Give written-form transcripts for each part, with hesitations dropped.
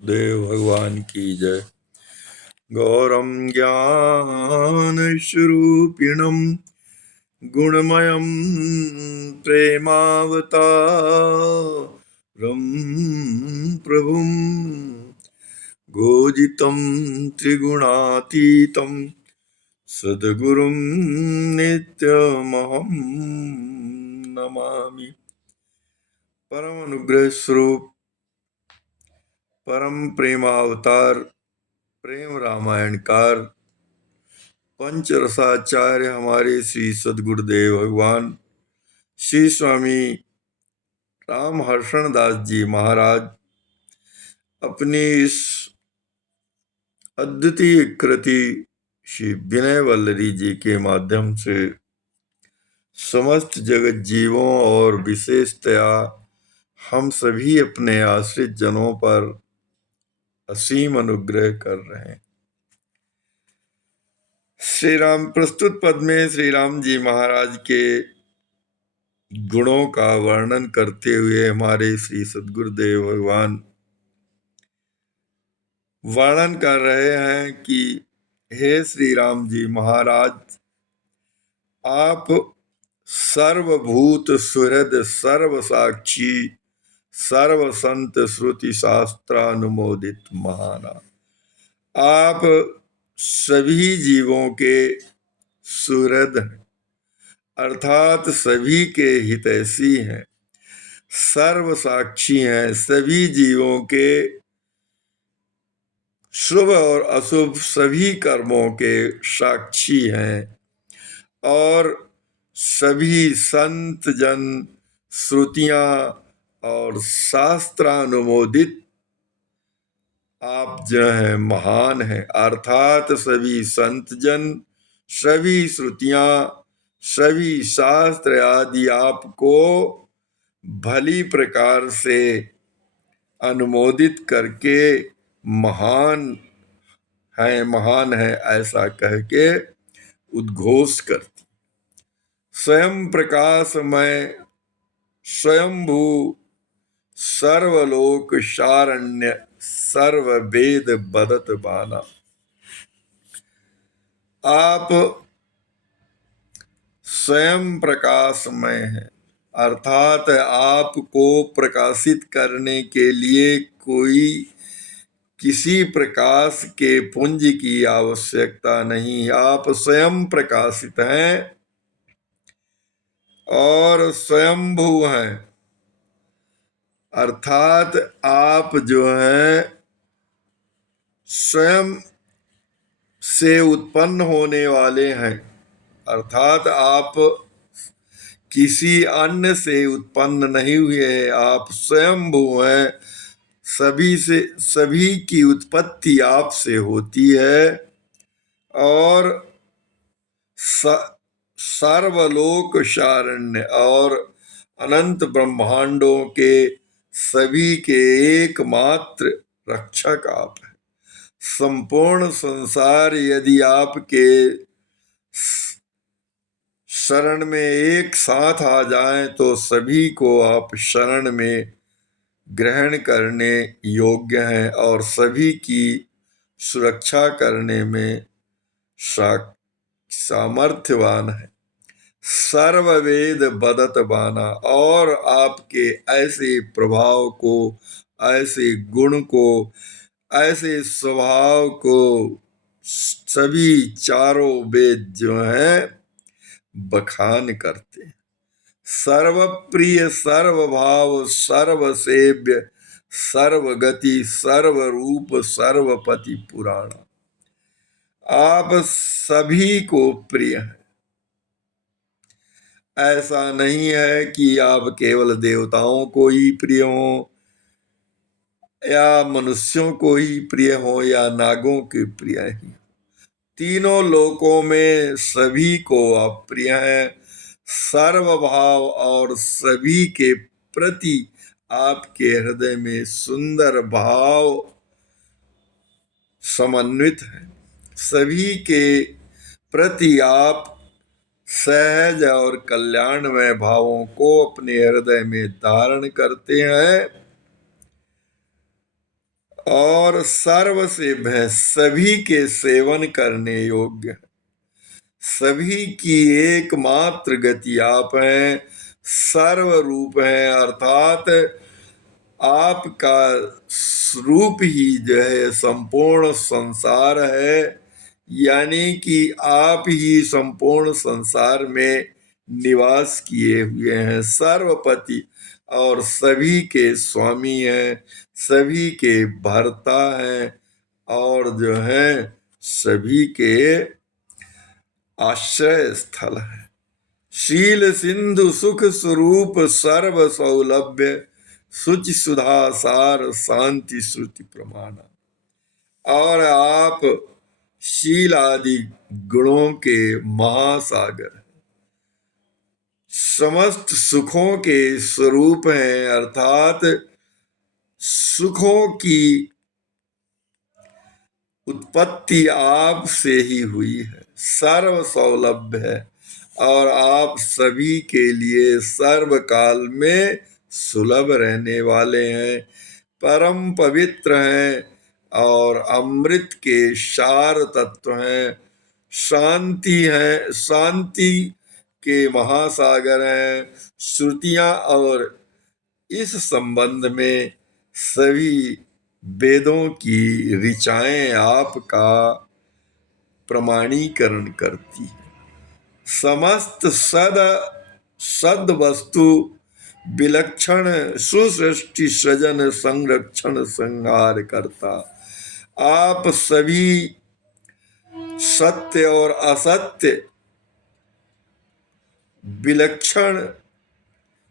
देव भगवान की जय। गौरम ज्ञान स्वरूपिणम गुणमयम प्रेमावतारम प्रभुम गोजितं त्रिगुणातीतं सद्गुरुं नित्यमहं नमामि। परम अनुग्रह स्वरूप परम प्रेमावतार प्रेम रामायणकार पंच रसाचार्य हमारे श्री सद्गुरुदेव भगवान श्री स्वामी रामहर्षण दास जी महाराज अपनी इस अद्वितीय कृति श्री विनय वल्लरी जी के माध्यम से समस्त जगत जीवों और विशेषतया हम सभी अपने आश्रित जनों पर असीम अनुग्रह कर रहे हैं। श्री राम प्रस्तुत पद में श्री राम जी महाराज के गुणों का वर्णन करते हुए हमारे श्री सद्गुरुदेव भगवान वर्णन कर रहे हैं कि हे श्री राम जी महाराज, आप सर्वभूत सुहृद सर्व साक्षी सर्व संत श्रुति शास्त्रानुमोदित महाना, आप सभी जीवों के सुहृद हैं, अर्थात सभी के हितैषी हैं, सर्व साक्षी हैं, सभी जीवों के शुभ और अशुभ सभी कर्मों के साक्षी हैं और सभी संत जन श्रुतियां और शास्त्रानुमोदित आप जो हैं महान हैं। अर्थात सभी संत जन सभी श्रुतियां सभी शास्त्र आदि आपको भली प्रकार से अनुमोदित करके महान है ऐसा कह के उद्घोष करती। स्वयं प्रकाशमय स्वयंभू सर्वलोक शारण्य सर्व वेद बदत बाना, आप स्वयं प्रकाशमय हैं, अर्थात आपको प्रकाशित करने के लिए कोई किसी प्रकाश के पुंज की आवश्यकता नहीं। आप स्वयं प्रकाशित हैं और स्वयंभू हैं, अर्थात आप जो हैं स्वयं से उत्पन्न होने वाले हैं, अर्थात आप किसी अन्य से उत्पन्न नहीं हुए, आप स्वयंभू हैं। सभी की उत्पत्ति आप से होती है और सर्वलोक शारण्य और अनंत ब्रह्मांडों के सभी के एकमात्र रक्षक आप हैं। संपूर्ण संसार यदि आपके शरण में एक साथ आ जाएं तो सभी को आप शरण में ग्रहण करने योग्य हैं और सभी की सुरक्षा करने में सामर्थ्यवान है। सर्ववेद बदत बाना, और आपके ऐसे प्रभाव को, ऐसे गुण को, ऐसे स्वभाव को सभी चारों वेद जो हैं बखान करते हैं। सर्वप्रिय सर्वभाव सर्वसेव्य सर्वगति सर्वरूप सर्वपति पुराणा, आप सभी को प्रिय हैं। ऐसा नहीं है कि आप केवल देवताओं को ही प्रिय हो या मनुष्यों को ही प्रिय हो या नागों के प्रिय ही। तीनों लोकों में सभी को आप प्रिय हैं। सर्वभाव और सभी के प्रति आपके हृदय में सुंदर भाव समन्वित है। सभी के प्रति आप सहज और कल्याणमय भावों को अपने हृदय में धारण करते हैं और सर्व से भय सभी के सेवन करने योग्य, सभी की एकमात्र गति आप हैं, सर्व रूप हैं, अर्थात आपका रूप ही जो है संपूर्ण संसार है, यानी कि आप ही संपूर्ण संसार में निवास किए हुए हैं, सर्वपति और सभी के स्वामी हैं, सभी के भर्ता हैं और जो है सभी के आश्रय स्थल है। शील सिंधु सुख स्वरूप सर्व सौलभ्य, शुचि सुधा सार शांति श्रुति प्रमाण। और आप शील आदि गुणों के महासागर, समस्त सुखों के स्वरूप हैं, अर्थात सुखों की उत्पत्ति आप से ही हुई है, सर्व सौलभ्य है और आप सभी के लिए सर्वकाल में सुलभ रहने वाले हैं, परम पवित्र हैं और अमृत के सार तत्व हैं, शांति हैं, शांति के महासागर हैं, श्रुतियां और इस संबंध में सभी वेदों की ऋचाएं आपका प्रमाणीकरण करती है। समस्त सद वस्तु विलक्षण सुसृष्टि सृजन संरक्षण संहार करता, आप सभी सत्य और असत्य विलक्षण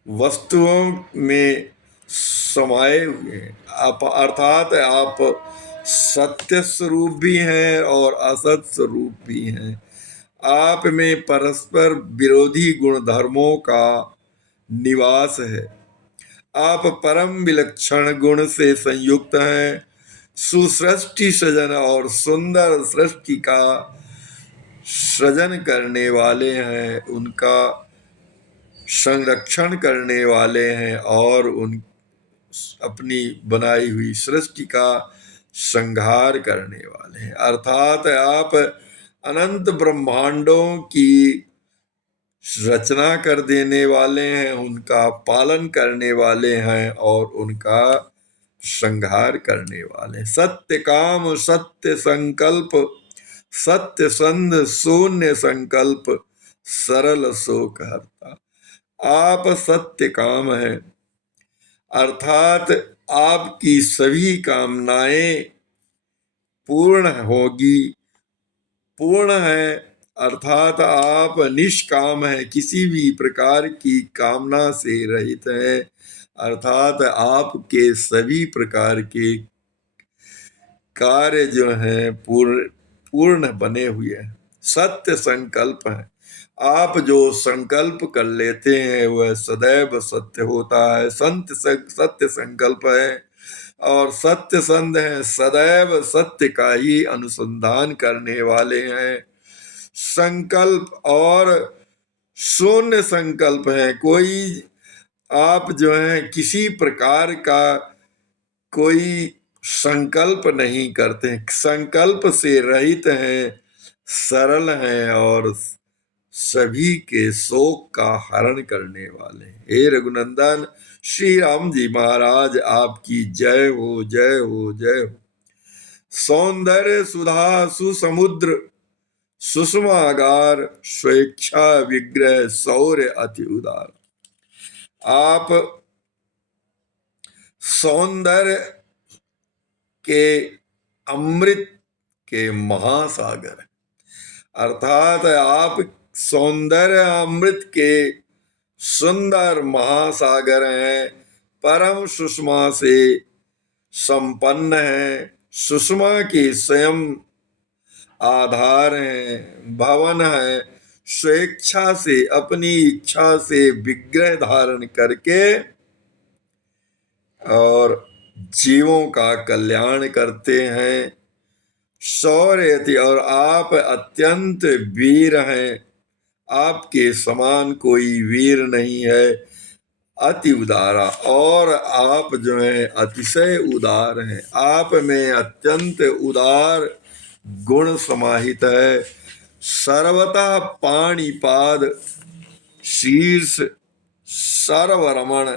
वस्तुओं में समाये हुए हैं, आप अर्थात आप सत्य स्वरूप भी हैं और असत स्वरूप भी हैं। आप में परस्पर विरोधी गुण धर्मों का निवास है, आप परम विलक्षण गुण से संयुक्त हैं, सुसृष्टि सृजन और सुंदर सृष्टि का सृजन करने वाले हैं, उनका संरक्षण करने वाले हैं और उन अपनी बनाई हुई सृष्टि का संहार करने वाले हैं, अर्थात आप अनंत ब्रह्मांडों की रचना कर देने वाले हैं, उनका पालन करने वाले हैं और उनका संहार करने वाले। सत्य काम सत्य संकल्प सत्य संध शून्य संकल्प सरल शोक हरता, आप सत्य काम हैं, अर्थात आपकी सभी कामनाएं पूर्ण होगी, पूर्ण है अर्थात आप निष्काम है, किसी भी प्रकार की कामना से रहित हैं, अर्थात आपके सभी प्रकार के कार्य जो हैं पूर्ण बने हुए हैं। सत्य संकल्प है, आप जो संकल्प कर लेते हैं वह सदैव सत्य होता है, सत्य संकल्प है और सत्य संध है, सदैव सत्य का ही अनुसंधान करने वाले हैं। संकल्प और शून्य संकल्प है, कोई आप जो है किसी प्रकार का कोई संकल्प नहीं करते, संकल्प से रहित हैं, सरल हैं और सभी के शोक का हरण करने वाले। हे रघुनंदन श्री राम जी महाराज आपकी जय हो, जय हो, जय हो। सौंदर्य सुधा सुसमुद्र सुषमागार स्वेच्छा विग्रह शौर्य अति उदार, आप सौंदर्य के अमृत के महासागर, अर्थात आप सौंदर्य अमृत के सुंदर महासागर हैं, परम सुषमा से संपन्न हैं, सुषमा के स्वयं आधार हैं, भवन है, स्वेच्छा से अपनी इच्छा से विग्रह धारण करके और जीवों का कल्याण करते हैं। शौर्य और आप अत्यंत वीर हैं, आपके समान कोई वीर नहीं है, अति उदारा, और आप जो है अतिशय उदार हैं। आप में अत्यंत उदार गुण समाहित है। सर्वतः पाणिपाद शीर्ष सर्वरमण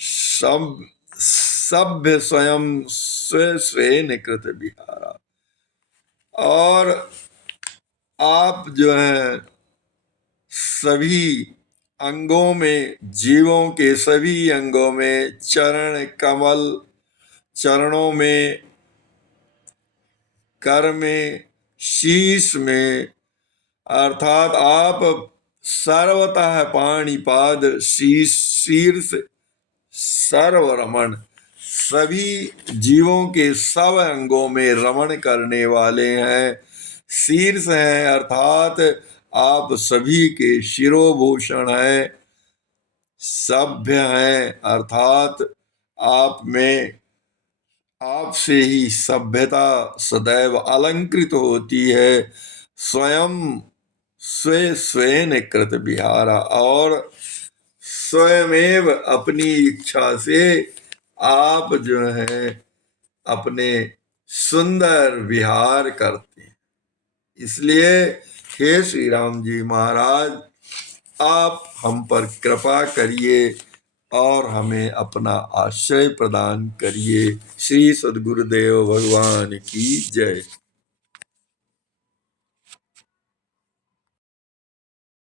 सब सभ्य स्वयं स्वे स्वे निकृत विहारा। और आप जो है सभी अंगों में, जीवों के सभी अंगों में, चरण कमल, चरणों में, कर में, शीश में, अर्थात आप सर्वतः पाणिपाद शीर्ष सर्वरमण, सभी जीवों के सब अंगों में रमण करने वाले हैं। शीर्ष हैं अर्थात आप सभी के शिरोभूषण हैं। सभ्य हैं अर्थात आप में, आपसे ही सभ्यता सदैव अलंकृत होती है। स्वयं स्वे स्वेन कृत विहारा, और स्वयमेव अपनी इच्छा से आप जो है अपने सुंदर विहार करते हैं। इसलिए हे श्री राम जी महाराज, आप हम पर कृपा करिए और हमें अपना आश्रय प्रदान करिए। श्री सद्गुरुदेव भगवान की जय।